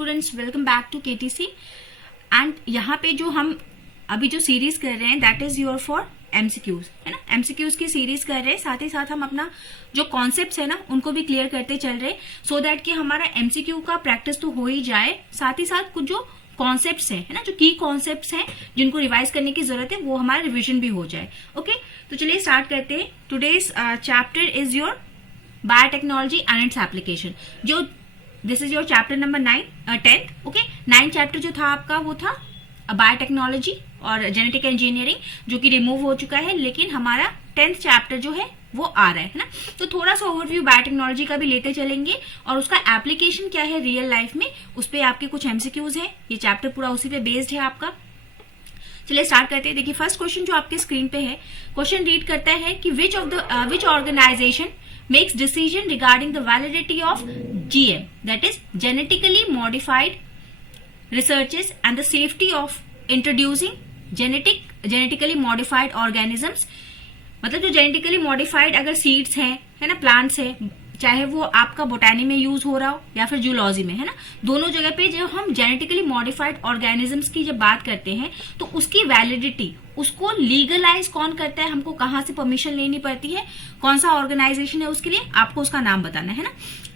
Students, welcome back to KTC. And यहाँ पे जो हम अभी जो सीरीज कर रहे हैं that is your for MCQs, है ना। एमसीक्यूज की सीरीज कर रहे हैं, साथ ही साथ हम अपना जो कॉन्सेप्ट्स है ना उनको भी क्लियर करते चल रहे, सो दैट कि हमारा एमसीक्यू का प्रैक्टिस तो हो ही जाए, साथ ही साथ कुछ जो कॉन्सेप्ट्स है ना, जो की कॉन्सेप्ट्स हैं जिनको रिवाइज करने की जरूरत है वो हमारा रिविजन भी हो जाए। ओके, तो चलिए स्टार्ट करते हैं। Today's chapter is your biotechnology and its application. जो this is your chapter number 10th। Okay, 9th chapter जो था आपका वो था बायोटेक्नोलॉजी और जेनेटिक इंजीनियरिंग, जो कि रिमूव हो चुका है, लेकिन हमारा 10th चैप्टर जो है वो आ रहा है ना। तो थोड़ा सा ओवरव्यू बायोटेक्नोलॉजी का भी लेते चलेंगे और उसका एप्लीकेशन क्या है रियल लाइफ में, उस पर आपके कुछ एमसीक्यूज है। ये चैप्टर पूरा उसी पे बेस्ड है आपका। चलिए स्टार्ट करते हैं। देखिए फर्स्ट क्वेश्चन जो आपके स्क्रीन पे है, क्वेश्चन रीड करता है कि विच organisation makes decision regarding the validity of GM, that is genetically modified researches and the safety of introducing genetically modified organisms। मतलब जो जेनेटिकली मॉडिफाइड अगर सीड्स हैं, है ना, प्लांट्स है, चाहे वो आपका बोटैनी में यूज हो रहा हो या फिर जूलॉजी में, है ना, दोनों जगह पे जो हम जेनेटिकली मॉडिफाइड ऑर्गेनिजम्स की जब बात करते हैं तो उसकी वैलिडिटी, उसको लीगलाइज कौन करता है, हमको कहां से परमिशन लेनी पड़ती है, कौन सा ऑर्गेनाइजेशन है, उसके लिए आपको उसका नाम बताना है ना।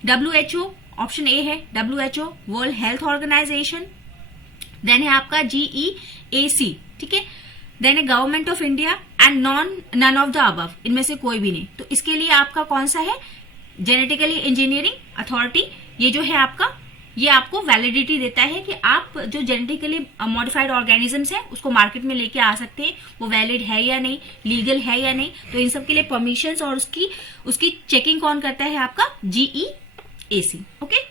WHO ऑप्शन ए है, WHO world health organisation. Then है आपका GEAC, ठीक है। देन है government of India and none of the above, इनमें से कोई भी नहीं। तो इसके लिए आपका कौन सा है, जेनेटिकली इंजीनियरिंग अथॉरिटी। ये जो है आपका, ये आपको वैलिडिटी देता है कि आप जो जेनेटिकली मॉडिफाइड ऑर्गेनिजम्स हैं उसको मार्केट में लेके आ सकते हैं, वो वैलिड है या नहीं, लीगल है या नहीं। तो इन सब के लिए परमिशंस और उसकी चेकिंग कौन करता है, आपका GEAC। ओके,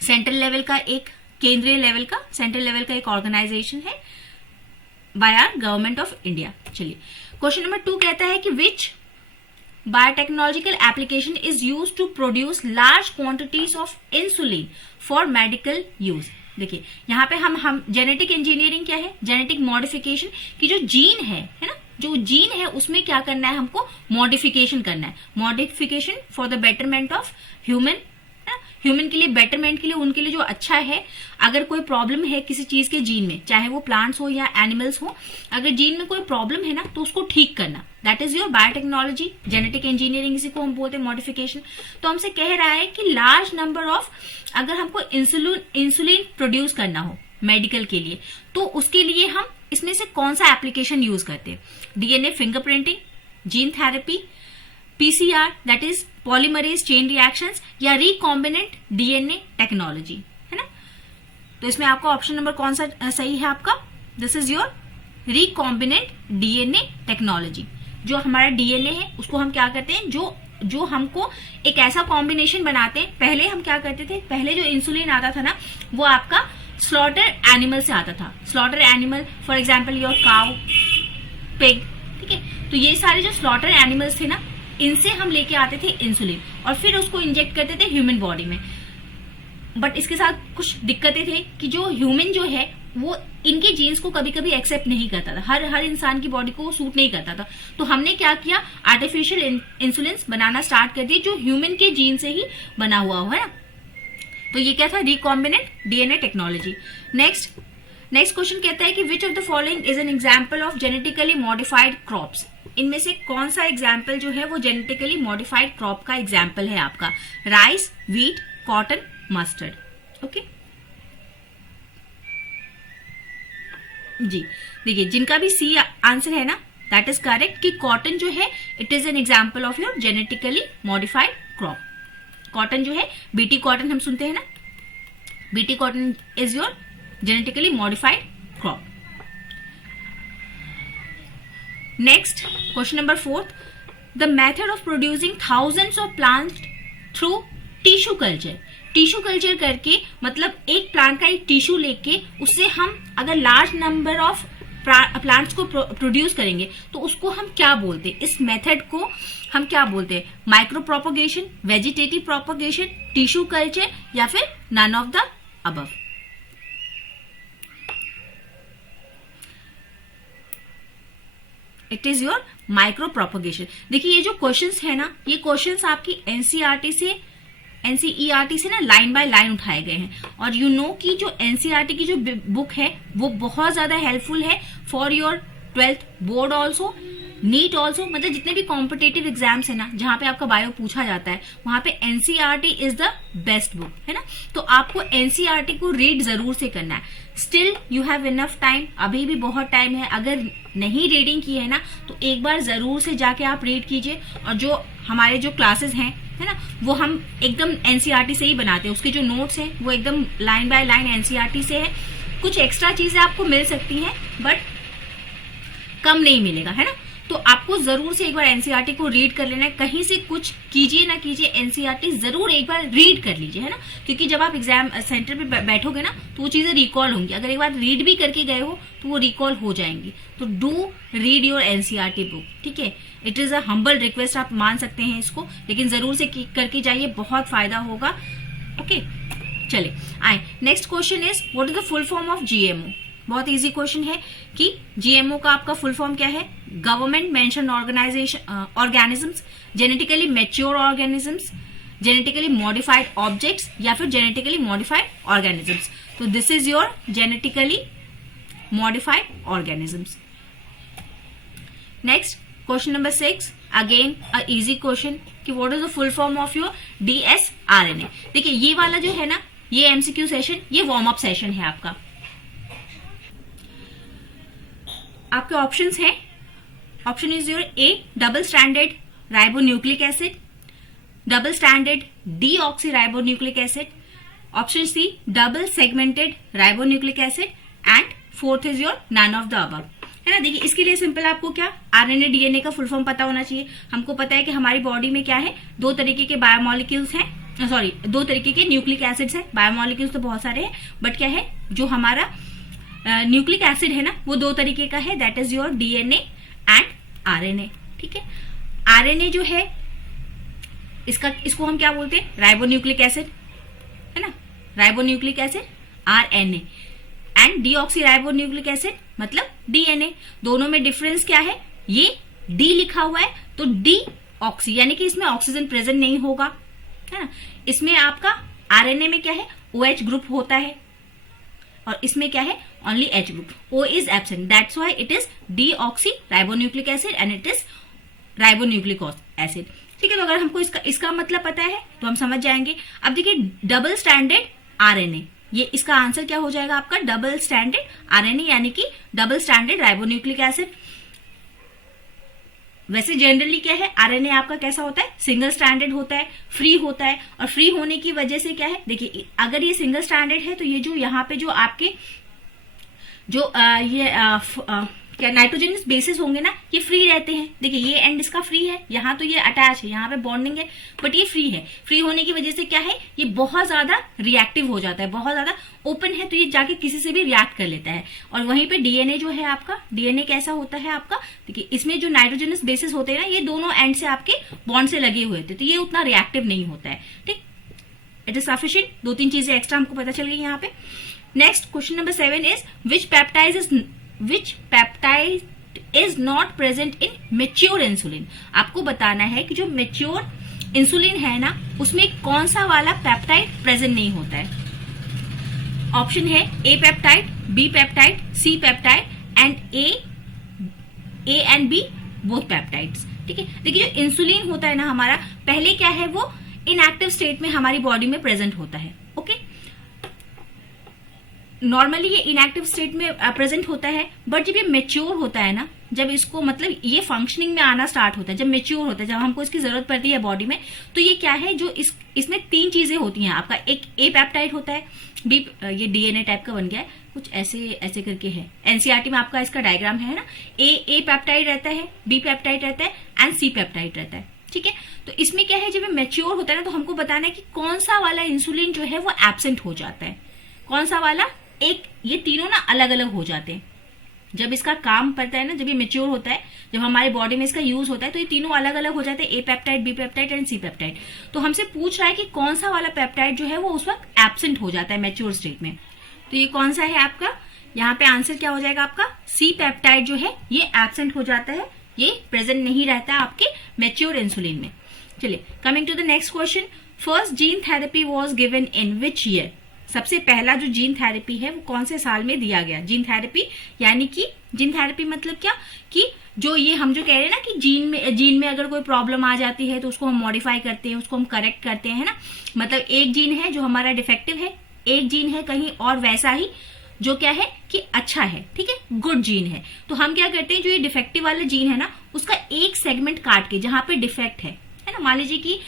सेंट्रल लेवल का एक, केंद्रीय लेवल का, सेंट्रल लेवल का एक ऑर्गेनाइजेशन है by our government of India. चलिए क्वेश्चन नंबर 2 कहता है कि which biotechnological application is use to produce large quantities of insulin for medical use. देखिए यहाँ पे हम जेनेटिक इंजीनियरिंग क्या है, जेनेटिक मॉडिफिकेशन की जो जीन है ना, जो जीन है उसमें क्या करना है, हमको मॉडिफिकेशन करना है। Modification for the betterment of human, human के लिए, बेटरमेंट के लिए, उनके लिए जो अच्छा है। अगर कोई प्रॉब्लम है किसी चीज के जीन में, चाहे वो प्लांट्स हो या एनिमल्स हो, अगर जीन में कोई प्रॉब्लम है ना तो उसको ठीक करना, that is your biotechnology, genetic engineering, इसी को हम बोलते हैं मॉडिफिकेशन। तो हमसे कह रहा है कि लार्ज नंबर ऑफ, अगर हमको इंसुलिन प्रोड्यूस करना हो मेडिकल के लिए, तो उसके लिए हम इसमें से कौन सा एप्लीकेशन यूज करते हैं, DNA fingerprinting, gene therapy, PCR that is polymerase chain reactions, या रिकॉम्बिनेंट DNA टेक्नोलॉजी, है ना। तो इसमें आपका ऑप्शन नंबर कौन सा सही है आपका, this is your recombinant DNA technology. जो हमारा DNA है उसको हम क्या करते हैं, जो हमको एक ऐसा कॉम्बिनेशन बनाते हैं। पहले हम क्या करते थे, पहले जो इंसुलिन आता था ना वो आपका स्लॉटर एनिमल से आता था। Slaughter animal for example your cow, pig, ठीक है। तो ये सारे जो स्लॉटर एनिमल्स थे ना, इनसे हम लेके आते थे इंसुलिन और फिर उसको इंजेक्ट करते थे ह्यूमन बॉडी में। बट इसके साथ कुछ दिक्कतें थे कि जो ह्यूमन जो है वो इनके जीन्स को कभी कभी एक्सेप्ट नहीं करता था, हर इंसान की बॉडी को सूट नहीं करता था। तो हमने क्या किया, आर्टिफिशियल इंसुलिन बनाना स्टार्ट कर दिया जो ह्यूमन के जीन से ही बना हुआ है ना। तो ये क्या था, recombinant DNA technology. Next question कहता है कि which of the following is an example of genetically modified crops. इनमें से कौन सा एग्जाम्पल जो है वो जेनेटिकली मॉडिफाइड क्रॉप का एग्जाम्पल है आपका, rice, wheat, cotton, mustard. Okay जी, देखिए जिनका भी सी आंसर है ना दैट इज करेक्ट, कि कॉटन जो है it is an example of your genetically modified crop. Cotton जो है, BT कॉटन हम सुनते हैं ना, BT cotton is your genetically modified crop. Next question number 4, the method of producing thousands of plants through tissue culture. Tissue culture करके मतलब एक plant का एक टिश्यू लेके उससे हम अगर लार्ज नंबर ऑफ प्लांट्स को प्रोड्यूस करेंगे तो उसको हम क्या बोलते हैं, इस मेथड को हम क्या बोलते हैं, micropropagation, vegetative propagation, tissue culture, या फिर none of the above. It is your micropropagation. देखिए ये जो क्वेश्चंस है ना, ये क्वेश्चंस आपकी एनसीईआरटी से एनसीईआरटी से ना लाइन बाय लाइन उठाए गए हैं। और यू नो कि जो एनसीईआरटी की जो बुक है वो बहुत ज्यादा हेल्पफुल है for your 12th board also, NEET also, मतलब जितने भी कॉम्पिटेटिव एग्जाम्स है ना जहां पे आपका बायो पूछा जाता है वहां पे NCERT is the best book, है ना। तो आपको एनसीईआरटी को रीड जरूर से करना है। Still you have enough time, अभी भी बहुत टाइम है। अगर नहीं रीडिंग की है ना तो एक बार जरूर से जाके आप रीड कीजिए। और जो हमारे जो क्लासेस हैं, है ना, वो हम एकदम एनसीईआरटी से ही बनाते हैं। उसके जो नोट्स हैं वो एकदम लाइन बाय लाइन एनसीईआरटी से है। कुछ एक्स्ट्रा चीजें आपको मिल सकती हैं बट कम नहीं मिलेगा, है ना। तो आपको जरूर से एक बार एनसीईआरटी को रीड कर लेना है। कहीं से कुछ कीजिए ना कीजिए, एनसीईआरटी जरूर एक बार रीड कर लीजिए, है ना। क्योंकि जब आप एग्जाम सेंटर पे बैठोगे ना तो वो चीजें रिकॉल होंगी। अगर एक बार रीड भी करके गए हो तो वो रिकॉल हो जाएंगी। तो do read your NCERT book, ठीक है। It is a humble request, आप मान सकते हैं इसको, लेकिन जरूर से करके जाइए, बहुत फायदा होगा। ओके, चले आए next question is what is the full form of GMO. बहुत इजी क्वेश्चन है कि जीएमओ का आपका फुल फॉर्म क्या है। Government mention organisms, genetically mature organisms, genetically modified objects या फिर जेनेटिकली मॉडिफाइड ऑर्गेनिजम्स। तो this is your genetically modified organisms. Next question number 6, again a easy question कि what is the full form of your dsRNA. देखिए ये वाला जो है ना, ये एमसीक्यू सेशन, ये वार्म अप सेशन है आपका। आपके ऑप्शंस हैं, option is your A double standard ribonucleic acid, double standard deoxyribonucleic acid, option C double segmented ribonucleic acid and fourth is your none of the above, है ना। देखिए इसके लिए सिंपल आपको क्या आरएनए डीएनए का फुल फॉर्म पता होना चाहिए। हमको पता है कि हमारी बॉडी में क्या है, दो तरीके के बायोमोलिक्यूल्स हैं, सॉरी दो तरीके के न्यूक्लिक एसिड्स हैं। बायोमोलिक्यूल्स तो बहुत सारे हैं बट क्या है जो हमारा न्यूक्लिक एसिड है ना वो दो तरीके का है, that is your DNA and RNA, ठीक है। आरएनए जो है इसको हम क्या बोलते हैं, राइबोन्यूक्लिक एसिड, है ना, ribonucleic acid RNA, and deoxyribonucleic acid मतलब डीएनए। दोनों में डिफरेंस क्या है, ये डी लिखा हुआ है तो डी ऑक्सी, यानी कि इसमें ऑक्सीजन प्रेजेंट नहीं होगा, है ना। इसमें आपका आरएनए में क्या है, OH ग्रुप होता है और इसमें क्या है, only H group, O is absent, that's why it is deoxyribonucleic acid and it is ribonucleic acid, ठीक है। तो अगर हमको इसका मतलब पता है तो हम समझ जाएंगे। अब देखिए डबल स्टैंडर्ड आरएनए, ये इसका आंसर क्या हो जाएगा आपका, डबल स्टैंडर्ड आरएनए यानी कि डबल स्टैंडर्ड राइबोन्यूक्लिक एसिड। वैसे जनरली क्या है, आरएनए आपका कैसा होता है, सिंगल स्टैंडर्ड होता है, फ्री होता है। और फ्री होने की वजह से क्या है, देखिए अगर ये सिंगल स्टैंडर्ड है तो ये जो यहाँ पे जो आपके जो क्या नाइट्रोजनस बेसिस होंगे ना, ये फ्री रहते हैं। देखिए ये एंड इसका फ्री है, यहाँ तो ये अटैच है, यहाँ पे बॉन्डिंग है, बट ये फ्री है। फ्री होने की वजह से क्या है, ये बहुत ज्यादा रिएक्टिव हो जाता है, बहुत ज्यादा ओपन है तो ये जाके किसी से भी रिएक्ट कर लेता है। और वहीं पे डीएनए जो है आपका, डीएनए कैसा होता है आपका, देखिए इसमें जो नाइट्रोजनस बेसिस होते हैं ना, ये दोनों एंड से आपके बॉन्ड से लगे हुए थे तो ये उतना रिएक्टिव नहीं होता है, ठीक। इट इज सफिशिएंट, दो तीन चीजें एक्स्ट्रा हमको पता चल गई यहाँ पे। Next question number 7 is which peptide is not present in mature insulin। आपको बताना है कि जो मेच्योर इंसुलिन है ना उसमें कौन सा वाला पेप्टाइड प्रेजेंट नहीं होता है। ऑप्शन है A peptide, B peptide, C peptide and A and B both peptides, ठीक है। देखिए जो इंसुलिन होता है ना हमारा, पहले क्या है वो इनएक्टिव स्टेट में हमारी बॉडी में प्रेजेंट होता है, ओके। नॉर्मली ये इनएक्टिव स्टेट में प्रेजेंट होता है, बट जब ये मेच्योर होता है ना, जब इसको मतलब ये फंक्शनिंग में आना स्टार्ट होता है, जब मेच्योर होता है, जब हमको इसकी जरूरत पड़ती है बॉडी में, तो ये क्या है जो इसमें तीन चीजें होती हैं आपका। एक ए पेप्टाइड होता है, बी, ये डीएनए टाइप का बन गया है कुछ ऐसे करके है, एनसीईआरटी में आपका इसका डायग्राम है ना। ए पेप्टाइड रहता है, बी पेप्टाइड रहता है एंड सी पेप्टाइड रहता है, ठीक है। तो इसमें क्या है, जब ये मेच्योर होता है ना तो हमको बताना है कि कौन सा वाला इंसुलिन जो है वो एब्सेंट हो जाता है, कौन सा वाला। एक ये तीनों ना अलग अलग हो जाते हैं जब इसका काम पड़ता है ना, जब ये मेच्योर होता है, जब हमारे बॉडी में इसका यूज होता है तो ये तीनों अलग अलग हो जाते हैं, A peptide, B peptide and C peptide. तो हमसे पूछ रहा है कि कौन सा वाला पेप्टाइड जो है वो उस वक्त एब्सेंट हो जाता है मेच्योर स्टेट में। तो ये कौन सा है आपका, यहाँ पे आंसर क्या हो जाएगा आपका, सी पेप्टाइड जो है ये एब्सेंट हो जाता है, ये प्रेजेंट नहीं रहता आपके मेच्योर इंसुलिन में। चलिए coming to the next question, first gene therapy was given in which year? सबसे पहला जो जीन थेरेपी है वो कौन से साल में दिया गया? जीन थेरेपी यानी कि जीन थेरेपी मतलब क्या कि जो ये हम जो कह रहे हैं ना कि जीन में अगर कोई प्रॉब्लम आ जाती है तो उसको हम मॉडिफाई करते हैं, उसको हम करेक्ट करते हैं ना। मतलब एक जीन है जो हमारा डिफेक्टिव है, एक जीन है कहीं और वैसा ही जो क्या है कि अच्छा है, ठीक है, गुड जीन है। तो हम क्या करते हैं, जो ये डिफेक्टिव वाला जीन है ना उसका एक सेगमेंट काट के जहां पे डिफेक्ट है ना, मान लीजिए कि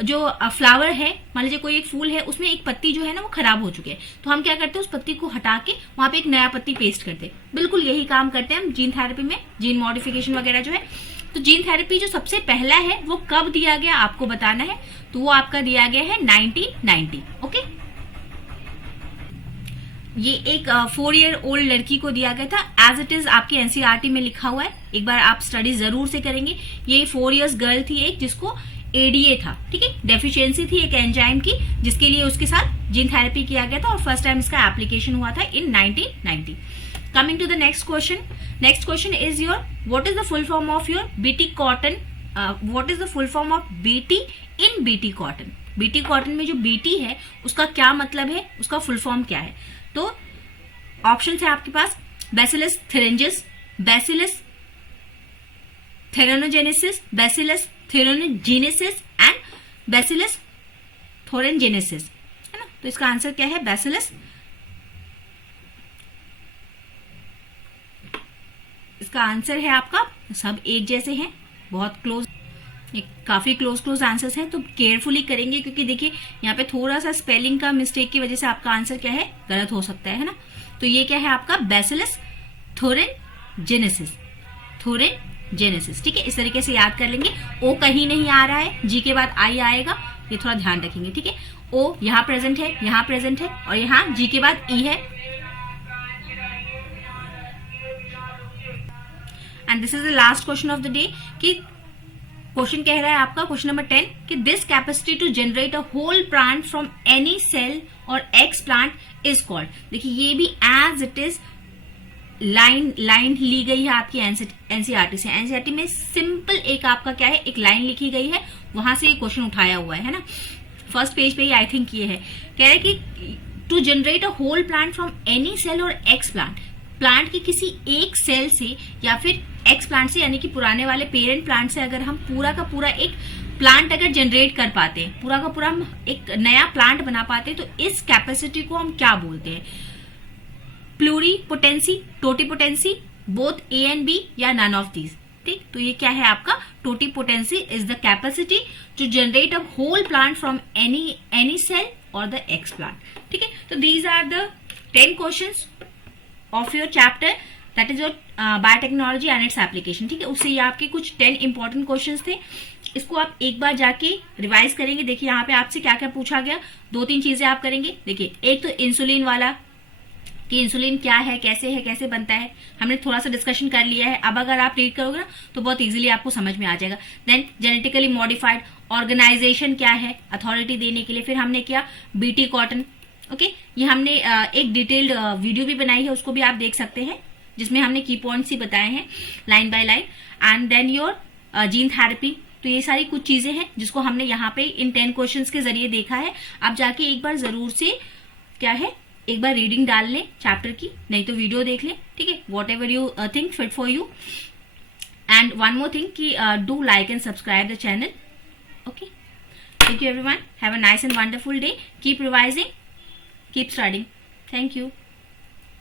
जो फ्लावर है, मान लीजिए कोई एक फूल है उसमें एक पत्ती जो है ना वो खराब हो चुकी है, तो हम क्या करते हैं उस पत्ती को हटा के वहां पे एक नया पत्ती पेस्ट करते हैं। बिल्कुल यही काम करते हैं हम जीन थेरेपी में, जीन मॉडिफिकेशन वगैरह जो है। तो जीन थेरेपी जो सबसे पहला है वो कब दिया गया आपको बताना है, तो वो आपका दिया गया है 1990। ओके, ये एक 4 ईयर ओल्ड लड़की को दिया गया था। एज इट इज आपके एनसीईआरटी में लिखा हुआ है, एक बार आप स्टडी जरूर से करेंगे। ये 4 इयर्स गर्ल थी एक, जिसको एडीए था, ठीक है, डेफिशिएंसी थी एक एंजाइम की, जिसके लिए उसके साथ जीन थेरेपी किया गया था और फर्स्ट टाइम इसका एप्लीकेशन हुआ था in 1990। Coming to the next question. Next question is your, what is the full form of your BT cotton? What is the full form of BT in BT cotton? बीटी कॉटन में जो BT है उसका क्या मतलब है, उसका फुल फॉर्म क्या है? तो ऑप्शन है आपके पास bacillus thuringiensis, bacillus thuringiensis, bacillus thuringiensis and bacillus thuringiensis, है ना। तो इसका आंसर क्या है? बैसिलस। इसका आंसर है आपका, सब एक जैसे हैं, बहुत क्लोज, काफी क्लोज आंसर्स हैं, तो केयरफुली करेंगे क्योंकि देखिए यहाँ पे थोड़ा सा स्पेलिंग का मिस्टेक की वजह से आपका आंसर क्या है, गलत हो सकता है ना। तो ये क्या है आपका बैसिलस थोरेनजेनेसिस, थोरेनजेनेसिस, ठीक है। इस तरीके से याद कर लेंगे। ओ कहीं नहीं आ रहा है, जी के बाद आई आएगा, ये थोड़ा ध्यान रखेंगे, ठीक है। ओ यहाँ प्रेजेंट है, यहाँ प्रेजेंट है, और यहाँ जी के बाद ई है। And this is the last question of the day कि क्वेश्चन कह रहा है आपका क्वेश्चन नंबर 10 कि this capacity to generate a whole plant from any cell or explant is called. देखिए ये भी एज इट इज लाइन ली गई है आपकी एनसीईआरटी से। एनसीईआरटी में सिंपल एक आपका क्या है, एक लाइन लिखी गई है, वहां से ये क्वेश्चन उठाया हुआ है ना। फर्स्ट पेज पे ही आई थिंक ये है, कह रहे कि to generate a whole plant from any cell or explant, plant की किसी एक सेल से या फिर एक्स प्लांट से, यानी कि पुराने वाले पेरेंट प्लांट से अगर हम पूरा का पूरा एक प्लांट अगर जनरेट कर पाते हैं, पूरा का पूरा हम एक नया प्लांट बना पाते हैं, तो इस कैपेसिटी को हम क्या बोलते हैं? Pluripotency, totipotency, both A and B, या नन ऑफ दीज, ठीक। तो ये क्या है आपका, totipotency is the capacity to generate a whole plant from any cell और द एक्स प्लांट, ठीक है। तो these are the 10 questions of your chapter, that is your biotechnology and its application, ठीक है। उससे ये आपके कुछ 10 इंपॉर्टेंट क्वेश्चंस थे। इसको आप एक बार जाके रिवाइज करेंगे। देखिए यहाँ पे आपसे क्या क्या पूछा गया, 2-3 चीजें आप करेंगे। देखिए एक तो इंसुलिन वाला कि इंसुलिन क्या है, कैसे बनता है, हमने थोड़ा सा डिस्कशन कर लिया है। अब अगर आप रीड करोगे ना तो बहुत इजीली आपको समझ में आ जाएगा। देन जेनेटिकली मॉडिफाइड ऑर्गेनाइजेशन क्या है, अथॉरिटी देने के लिए। फिर हमने किया बीटी कॉटन, ओके। ये हमने एक डिटेल्ड वीडियो भी बनाई है, उसको भी आप देख सकते हैं, जिसमें हमने की पॉइंट्स ही बताए हैं line by line. And then your gene therapy. तो ये सारी कुछ चीजें हैं जिसको हमने यहाँ पे इन 10 क्वेश्चंस के जरिए देखा है। आप जाके एक बार जरूर से क्या है, एक बार रीडिंग डाल लें चैप्टर की, नहीं तो वीडियो देख लें, ठीक है। Whatever you think fit for you. And one more thing कि do like and subscribe the channel, okay. Thank you everyone, have a nice and wonderful day, keep revising, keep studying. Thank you.